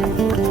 thank mm -hmm. you